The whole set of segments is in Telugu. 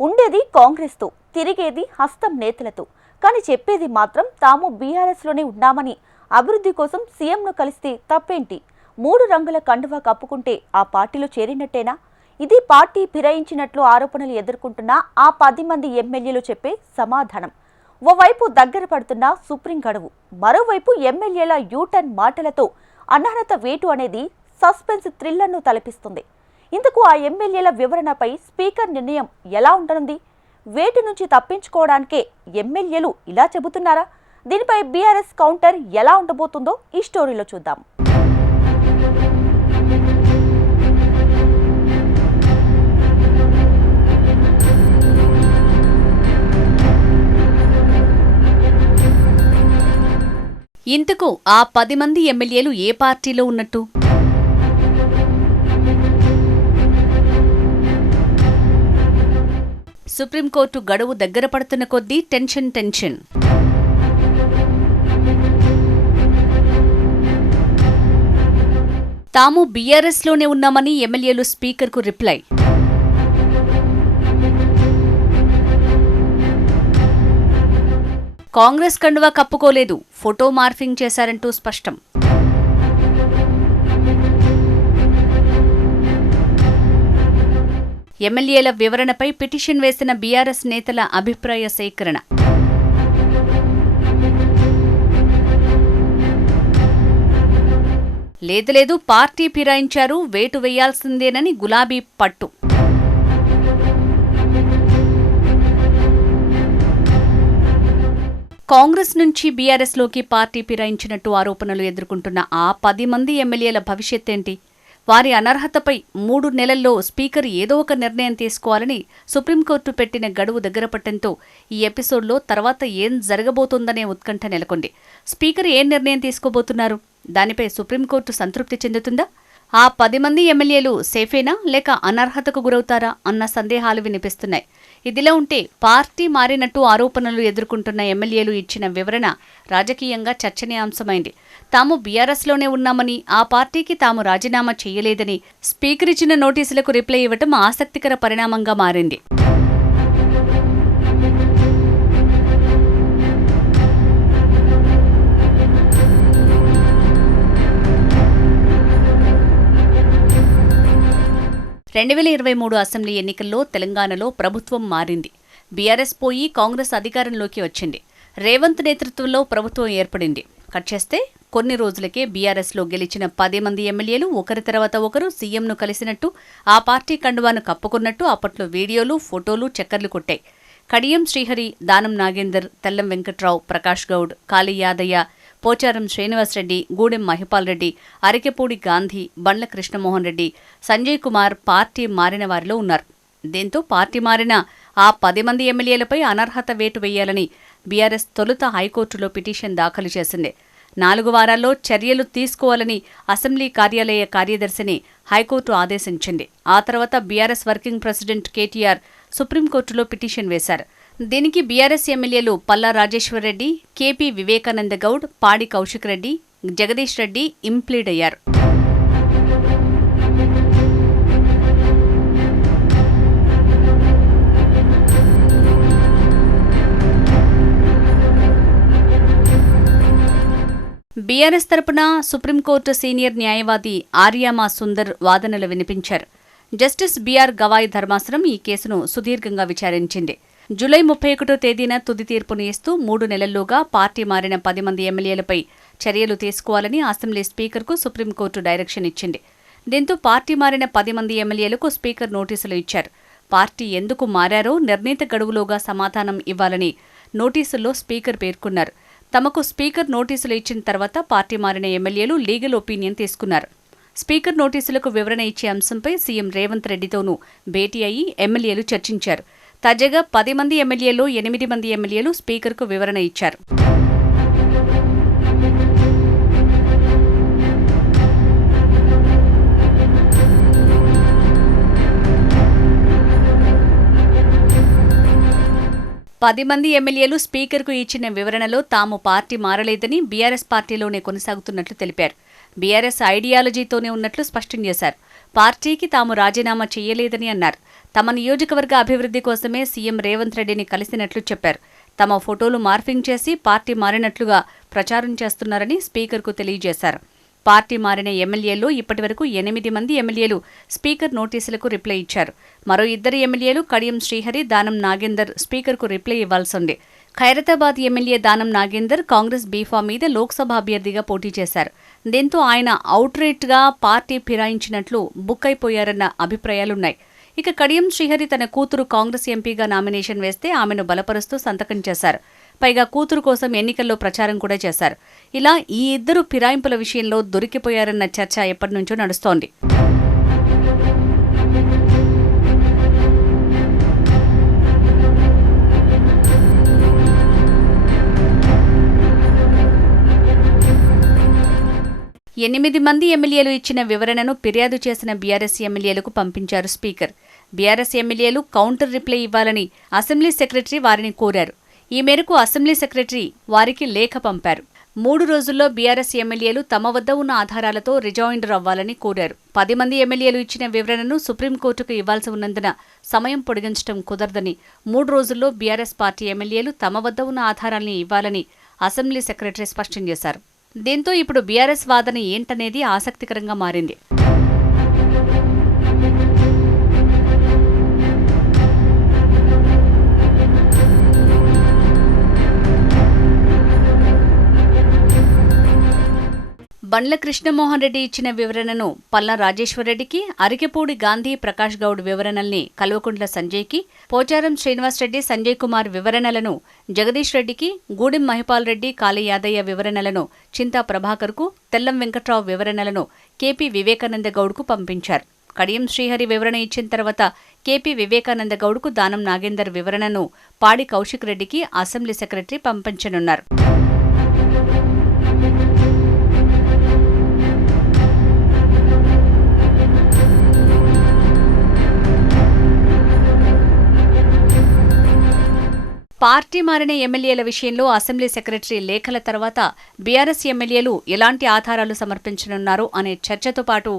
ఉండేది కాంగ్రెస్తో, తిరిగేది హస్తం నేతలతో. కానీ చెప్పేది మాత్రం తాము బీఆర్ఎస్లోనే ఉన్నామని, అభివృద్ధి కోసం సీఎంను కలిస్తే తప్పేంటి, 3 రంగుల కండువా కప్పుకుంటే ఆ పార్టీలో చేరినట్టేనా? ఇది పార్టీ ఫిరాయించినట్లు ఆరోపణలు ఎదుర్కొంటున్న ఆ 10 మంది ఎమ్మెల్యేలు చెప్పే సమాధానం. ఓవైపు దగ్గర పడుతున్న సుప్రీం గడువు, మరోవైపు ఎమ్మెల్యేల యూటర్న్ మాటలతో అనర్హత వేటు అనేది సస్పెన్స్ థ్రిల్లర్ను తలపిస్తుంది. ఇందుకు ఆ ఎమ్మెల్యేల వివరణపై స్పీకర్ నిర్ణయం ఎలా ఉండనుంది? వేటు నుంచి తప్పించుకోవడానికే ఎమ్మెల్యేలు ఇలా చెబుతున్నారా? దీనిపై బీఆర్ఎస్ కౌంటర్ ఎలా ఉండబోతుందో ఈ స్టోరీలో చూద్దాం. ఇంతకు ఆ 10 మంది ఎమ్మెల్యేలు ఏ పార్టీలో ఉన్నట్టు? సుప్రీంకోర్టు గడువు దగ్గర పడుతున్న కొద్దీ టెన్షన్. తాము బీఆర్ఎస్లోనే ఉన్నామని ఎమ్మెల్యేలు స్పీకర్కు రిప్లై. కాంగ్రెస్ కండువా కప్పుకోలేదు, ఫోటో మార్ఫింగ్ చేశారంటూ స్పష్టం. ఎమ్మెల్యేల వివరణపై పిటిషన్ వేసిన బీఆర్ఎస్ నేతల అభిప్రాయ సేకరణ. లేదు పార్టీ ఫిరాయించారు, వేటు వేయాల్సిందేనని గులాబీ పట్టు. కాంగ్రెస్ నుంచి బీఆర్ఎస్లోకి పార్టీ ఫిరాయించినట్టు ఆరోపణలు ఎదుర్కొంటున్న ఆ 10 మంది ఎమ్మెల్యేల భవిష్యత్తేంటి? వారి అనర్హతపై 3 నెలల్లో స్పీకర్ ఏదో ఒక నిర్ణయం తీసుకోవాలని సుప్రీంకోర్టు పెట్టిన గడువు దగ్గర పట్టడంతో ఈ ఎపిసోడ్లో తర్వాత ఏం జరగబోతోందనే ఉత్కంఠ నెలకొంది. స్పీకర్ ఏం నిర్ణయం తీసుకోబోతున్నారు? దానిపై సుప్రీంకోర్టు సంతృప్తి చెందుతుందా? ఆ 10 మంది ఎమ్మెల్యేలు సేఫేనా లేక అనర్హతకు గురవుతారా అన్న సందేహాలు వినిపిస్తున్నాయి. ఇదిలా ఉంటే పార్టీ మారినట్టు ఆరోపణలు ఎదుర్కొంటున్న ఎమ్మెల్యేలు ఇచ్చిన వివరణ రాజకీయంగా చర్చనీయాంశమైంది. తాము బీఆర్ఎస్లోనే ఉన్నామని, ఆ పార్టీకి తాము రాజీనామా చేయలేదని స్పీకర్ ఇచ్చిన నోటీసులకు రిప్లై ఇవ్వటం ఆసక్తికర పరిణామంగా మారింది. అసెంబ్లీ ఎన్నికల్లో తెలంగాణలో ప్రభుత్వం మారింది. బీఆర్ఎస్ పోయి కాంగ్రెస్ అధికారంలోకి వచ్చింది. రేవంత్ నేతృత్వంలో ప్రభుత్వం ఏర్పడింది. కట్ చేస్తే కొన్ని రోజులకే బీఆర్ఎస్లో గెలిచిన 10 మంది ఎమ్మెల్యేలు ఒకరి తర్వాత ఒకరు సీఎంను కలిసినట్టు, ఆ పార్టీ కండువాను కప్పుకున్నట్టు అప్పట్లో వీడియోలు, ఫోటోలు చక్కర్లు కొట్టాయి. కడియం శ్రీహరి, దానం నాగేందర్, తెల్లం వెంకట్రావు, ప్రకాష్ గౌడ్, కాళీ యాదయ్య, పోచారం శ్రీనివాసరెడ్డి, గూడెం మహిపాల్ రెడ్డి, అరికెపూడి గాంధీ, బండ్ల కృష్ణమోహన్ రెడ్డి, సంజయ్ కుమార్ పార్టీ మారిన వారిలో ఉన్నారు. దీంతో పార్టీ మారిన ఆ 10 మంది ఎమ్మెల్యేలపై అనర్హత వేటు వేయాలని బీఆర్ఎస్ తొలుత హైకోర్టులో పిటిషన్ దాఖలు చేసింది. 4 వారాల్లో చర్యలు తీసుకోవాలని అసెంబ్లీ కార్యాలయ కార్యదర్శిని హైకోర్టు ఆదేశించింది. ఆ తర్వాత బీఆర్ఎస్ వర్కింగ్ ప్రెసిడెంట్ కేటీఆర్ సుప్రీంకోర్టులో పిటిషన్ వేశారు. దీనికి బీఆర్ఎస్ ఎమ్మెల్యేలు పల్లా రాజేశ్వరరెడ్డి, కేపీ వివేకానంద గౌడ్, పాడి కౌశిక్ రెడ్డి, జగదీష్ రెడ్డి ఇంప్లీడ్ అయ్యారు. బీఆర్ఎస్ తరపున సుప్రీంకోర్టు సీనియర్ న్యాయవాది ఆర్యామా సుందర్ వాదనలు వినిపించారు. జస్టిస్ బీఆర్ గవాయ్ ధర్మాసనం ఈ కేసును సుదీర్ఘంగా విచారించింది. జూలై 31వ తేదీన తుది తీర్పును ఇస్తూ 3 నెలల్లోగా పార్టీ మారిన 10 మంది ఎమ్మెల్యేలపై చర్యలు తీసుకోవాలని అసెంబ్లీ స్పీకర్కు సుప్రీంకోర్టు డైరెక్షన్ ఇచ్చింది. దీంతో పార్టీ మారిన 10 మంది ఎమ్మెల్యేలకు స్పీకర్ నోటీసులు ఇచ్చారు. పార్టీ ఎందుకు మారారో నిర్ణీత గడువులోగా సమాధానం ఇవ్వాలని నోటీసుల్లో స్పీకర్ పేర్కొన్నారు. తమకు స్పీకర్ నోటీసులు ఇచ్చిన తర్వాత పార్టీ మారిన ఎమ్మెల్యేలు లీగల్ ఒపీనియన్ తీసుకున్నారు. స్పీకర్ నోటీసులకు వివరణ ఇచ్చే అంశంపై సీఎం రేవంత్ రెడ్డితోనూ భేటీ అయ్యి ఎమ్మెల్యేలు చర్చించారు. తాజాగా 10 మంది ఎమ్మెల్యేల్లో 8 మంది ఎమ్మెల్యేలు స్పీకర్కు వివరణ ఇచ్చారు. పది మంది ఎమ్మెల్యేలు స్పీకర్కు ఇచ్చిన వివరణలో తాము పార్టీ మారలేదని, బీఆర్ఎస్ పార్టీలోనే కొనసాగుతున్నట్లు తెలిపారు. బీఆర్ఎస్ ఐడియాలజీతోనే ఉన్నట్లు స్పష్టం చేశారు. పార్టీకి తాము రాజీనామా చేయలేదని అన్నారు. తమ నియోజకవర్గ అభివృద్ధి కోసమే సీఎం రేవంత్ రెడ్డిని కలిసినట్లు చెప్పారు. తమ ఫోటోలు మార్ఫింగ్ చేసి పార్టీ మారినట్లుగా ప్రచారం చేస్తున్నారని స్పీకర్కు తెలియజేశారు. పార్టీ మారిన ఎమ్మెల్యేల్లో ఇప్పటివరకు 8 మంది ఎమ్మెల్యేలు స్పీకర్ నోటీసులకు రిప్లై ఇచ్చారు. మరో 2 ఎమ్మెల్యేలు కడియం శ్రీహరి, దానం నాగేందర్ స్పీకర్కు రిప్లై ఇవ్వాల్సింది. ఖైరతాబాద్ ఎమ్మెల్యే దానం నాగేందర్ కాంగ్రెస్ బీఫామ్ మీద లోక్సభ అభ్యర్థిగా పోటీ చేశారు. దీంతో ఆయన అవుట్రేట్గా పార్టీ ఫిరాయించినట్లు బుక్ అయిపోయారన్న అభిప్రాయాలున్నాయి. ఇక కడియం శ్రీహరి తన కూతురు కాంగ్రెస్ ఎంపీగా నామినేషన్ వేస్తే ఆమెను బలపరుస్తూ సంతకం చేశారు. పైగా కూతురు కోసం ఎన్నికల్లో ప్రచారం కూడా చేశారు. ఇలా ఈ 2 ఫిరాయింపుల విషయంలో దొరికిపోయారన్న చర్చ ఎప్పటినుంచో నడుస్తోంది. ఎనిమిది మంది ఎమ్మెల్యేలు ఇచ్చిన వివరణను ఫిర్యాదు చేసిన బీఆర్ఎస్ ఎమ్మెల్యేలకు పంపించారు స్పీకర్. బీఆర్ఎస్ ఎమ్మెల్యేలు కౌంటర్ రిప్లై ఇవ్వాలని అసెంబ్లీ సెక్రటరీ వారిని కోరారు. ఈ మేరకు అసెంబ్లీ సెక్రటరీ వారికి లేఖ పంపారు. 3 రోజుల్లో బీఆర్ఎస్ ఎమ్మెల్యేలు తమ వద్ద ఉన్న ఆధారాలతో రిజాయిండర్ అవ్వాలని కోరారు. 10 మంది ఎమ్మెల్యేలు ఇచ్చిన వివరణను సుప్రీంకోర్టుకు ఇవ్వాల్సి ఉన్నందున సమయం పొడిగించడం కుదరదని 3 రోజుల్లో బీఆర్ఎస్ పార్టీ ఎమ్మెల్యేలు తమ వద్ద ఉన్న ఆధారాల్ని ఇవ్వాలని అసెంబ్లీ సెక్రటరీ స్పష్టం చేశారు. దీంతో ఇప్పుడు బీఆర్ఎస్ వాదన ఏంటనేది ఆసక్తికరంగా మారింది. బండ్ల కృష్ణమోహన్ రెడ్డి ఇచ్చిన వివరణను పల్లా రాజేశ్వరరెడ్డికి, అరికెపూడి గాంధీ ప్రకాష్ గౌడ్ వివరణల్ని కల్వకుంట్ల సంజయ్కి, పోచారం శ్రీనివాసరెడ్డి సంజయ్ కుమార్ వివరణలను జగదీష్ రెడ్డికి, గూడెం మహిపాల్ రెడ్డి కాళీ యాదయ్య వివరణలను చింతా ప్రభాకర్కు, తెల్లం వెంకట్రావు వివరణలను కేపీ వివేకానంద గౌడ్కు పంపించారు. కడియం శ్రీహరి వివరణ ఇచ్చిన తర్వాత కేపీ వివేకానంద గౌడ్కు దానం నాగేందర్ వివరణను పాడి కౌశిక్ రెడ్డికి అసెంబ్లీ సెక్రటరీ పంపించనున్నారు. పార్టీ మారిన ఎమ్మెల్యేల విషయంలో అసెంబ్లీ సెక్రటరీ లేఖల తర్వాత బీఆర్ఎస్ ఎమ్మెల్యేలు ఎలాంటి ఆధారాలు సమర్పించనున్నారు అనే చర్చతో పాటు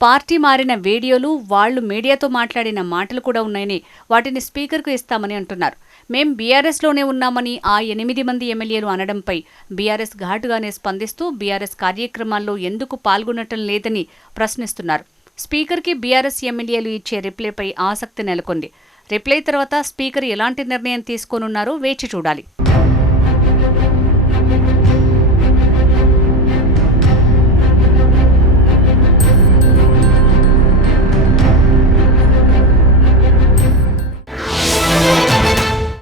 పార్టీ మారిన వీడియోలు, వాళ్లు మీడియాతో మాట్లాడిన మాటలు కూడా ఉన్నాయని, వాటిని స్పీకర్కు ఇస్తామని అంటున్నారు. మేం బీఆర్ఎస్లోనే ఉన్నామని ఆ 8 మంది ఎమ్మెల్యేలు అనడంపై బీఆర్ఎస్ ఘాటుగానే స్పందిస్తూ బీఆర్ఎస్ కార్యక్రమాల్లో ఎందుకు పాల్గొనటం లేదని ప్రశ్నిస్తున్నారు. స్పీకర్కి బీఆర్ఎస్ ఎమ్మెల్యేలు ఇచ్చే రిప్లైపై ఆసక్తి నెలకొంది. రిప్లై తర్వాత స్పీకర్ ఎలాంటి నిర్ణయం తీసుకోనున్నారో వేచి చూడాలి.